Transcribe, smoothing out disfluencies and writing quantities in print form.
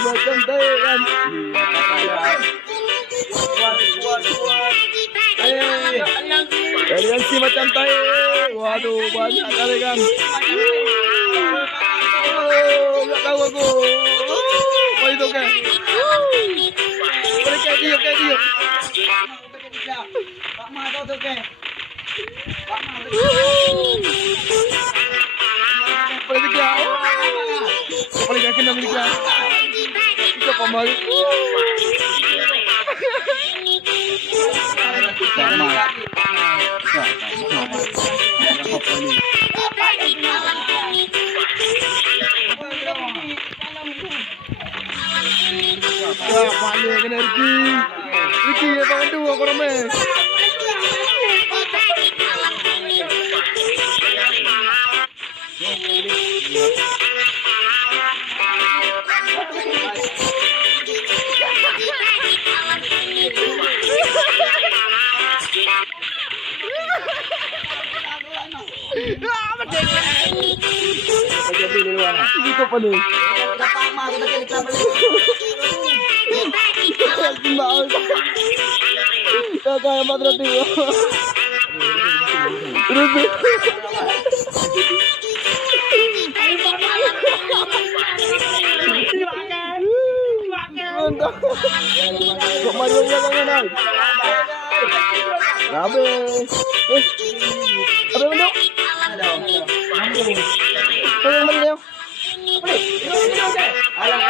Macam tayo kan. Aliansi macam tayo. Waduh, banyak kali kan. Nggak tahu aku. Apa itu kan? Boleh kayak dia. Pak Ma tahu tu kan? Pak Ma tu. Boleh tiga. Boleh yakin nak tiga. Kita pemalu. Mana kena Ricky ya bang dua orang me. Itu apa ni? Dapat mah kita kena kelabel. Mau. Ya kayak matra dia. Terus. Kok Mario jangan naik. Rabe. Apa benda? Apa yang benda? Apa ni? Alang.